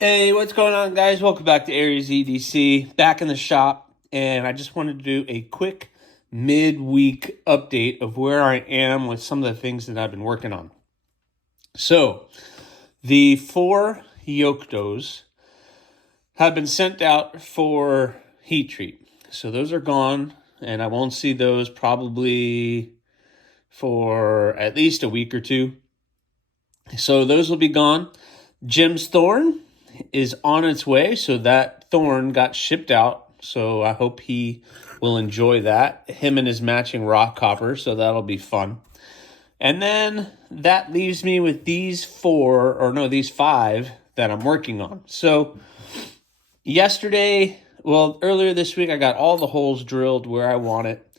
Hey, what's going on, guys? Welcome back to Aries EDC. Back in the shop, and I just wanted to do a quick mid-week update of where I am with some of the things that I've been working on. So, the 4 Yoktos have been sent out for heat treat. So those are gone, and I won't see those probably for at least a week or two. So those will be gone. Jim's Thorn is on its way, so that thorn got shipped out. So I hope he will enjoy that. Him and his matching rock copper, so that'll be fun. And then that leaves me with these 5 that I'm working on. So earlier this week, I got all the holes drilled where I want it.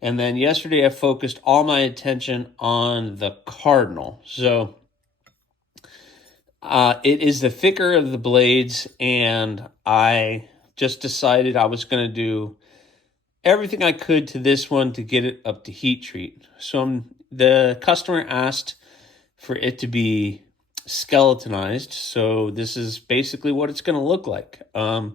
And then yesterday, I focused all my attention on the cardinal. So it is the thicker of the blades, and I just decided I was going to do everything I could to this one to get it up to heat treat. So the customer asked for it to be skeletonized, so this is basically what it's going to look like. I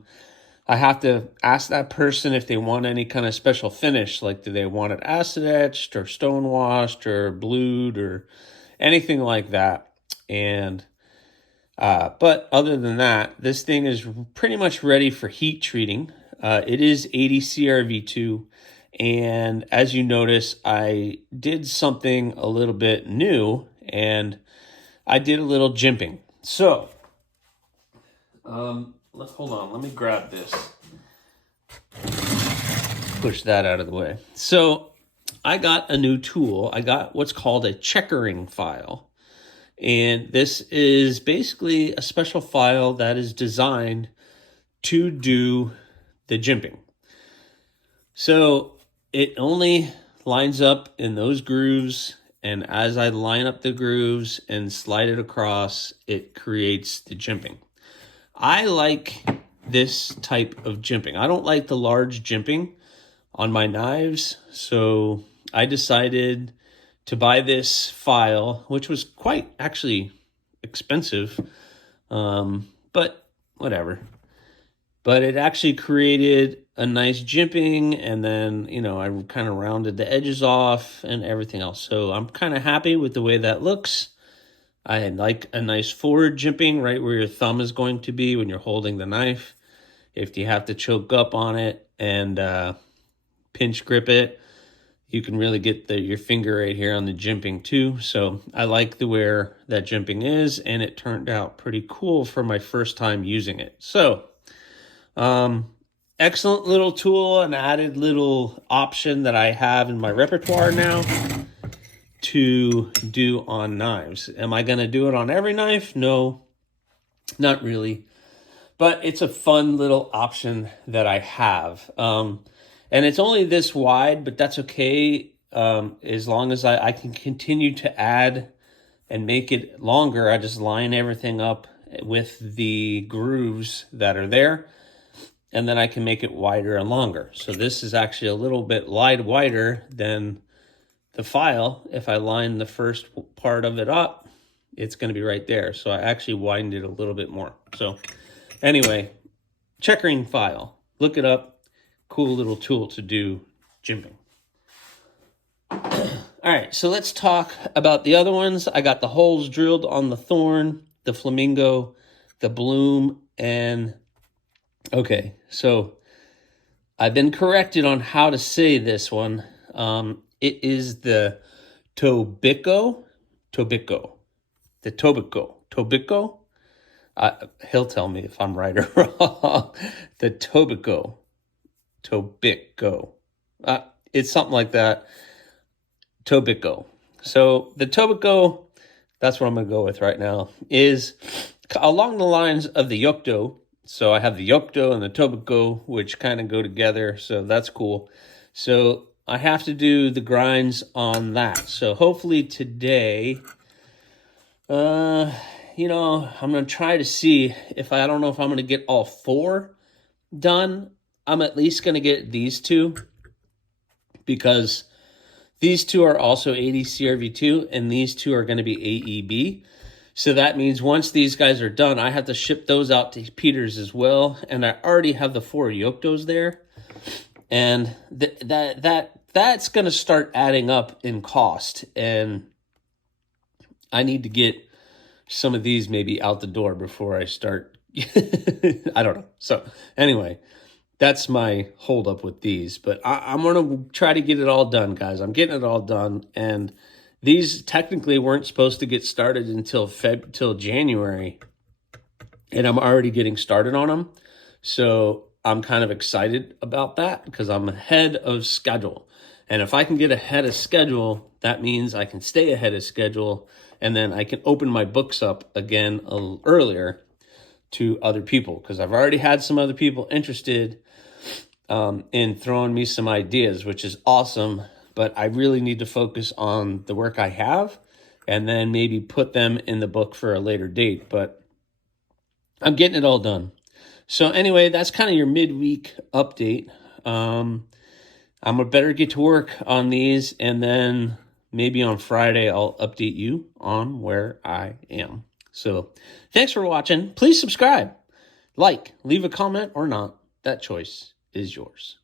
have to ask that person if they want any kind of special finish, like do they want it acid etched or stone washed or blued or anything like that. But other than that, this thing is pretty much ready for heat treating. It is 80 CRV2, and as you notice, I did something a little bit new, and I did a little jimping. So, hold on, let me grab this. Push that out of the way. So, I got a new tool. I got what's called a checkering file. And this is basically a special file that is designed to do the jimping. So it only lines up in those grooves, and as I line up the grooves and slide it across, it creates the jimping. I like this type of jimping. I don't like the large jimping on my knives, so I decided to buy this file, which was quite actually expensive, but whatever. But it actually created a nice jimping, and then, I kind of rounded the edges off and everything else. So I'm kind of happy with the way that looks. I like a nice forward jimping right where your thumb is going to be when you're holding the knife. If you have to choke up on it and pinch grip it, you can really get your finger right here on the jimping too. So I like where that jimping is, and it turned out pretty cool for my first time using it. So excellent little tool, an added little option that I have in my repertoire now to do on knives. Am I going to do it on every knife? No, not really. But it's a fun little option that I have. And it's only this wide, but that's okay, as long as I can continue to add and make it longer. I just line everything up with the grooves that are there, and then I can make it wider and longer. So this is actually a little bit wider than the file. If I line the first part of it up, it's going to be right there. So I actually widened it a little bit more. So anyway, checkering file. Look it up. Cool little tool to do jimping. All right, so let's talk about the other ones. I got the holes drilled on the thorn, the flamingo, the bloom, and okay, so I've been corrected on how to say this one. It is the Tobiko. He'll tell me if I'm right or wrong. The Tobiko. It's something like that. Tobiko. So the Tobiko, that's what I'm going to go with right now, is along the lines of the Yokto. So I have the Yokto and the Tobiko, which kind of go together. So that's cool. So I have to do the grinds on that. So hopefully today, I'm going to try to see if I don't know if I'm going to get all 4 done. I'm at least going to get these 2, because these 2 are also 80 CRV2, and these 2 are going to be AEB. So that means once these guys are done, I have to ship those out to Peters as well. And I already have the 4 Yoctos there. And that's going to start adding up in cost. And I need to get some of these maybe out the door before I start. I don't know. So anyway, that's my holdup with these. But I'm going to try to get it all done, guys. I'm getting it all done. And these technically weren't supposed to get started until till January. And I'm already getting started on them. So I'm kind of excited about that because I'm ahead of schedule. And if I can get ahead of schedule, that means I can stay ahead of schedule. And then I can open my books up again a little earlier to other people. Because I've already had some other people interested in throwing me some ideas, which is awesome. But I really need to focus on the work I have and then maybe put them in the book for a later date. But I'm getting it all done. So anyway, that's kind of your midweek update. I'm going to better get to work on these, and then maybe on Friday I'll update you on where I am. So thanks for watching. Please subscribe, like, leave a comment or not. That choice is yours.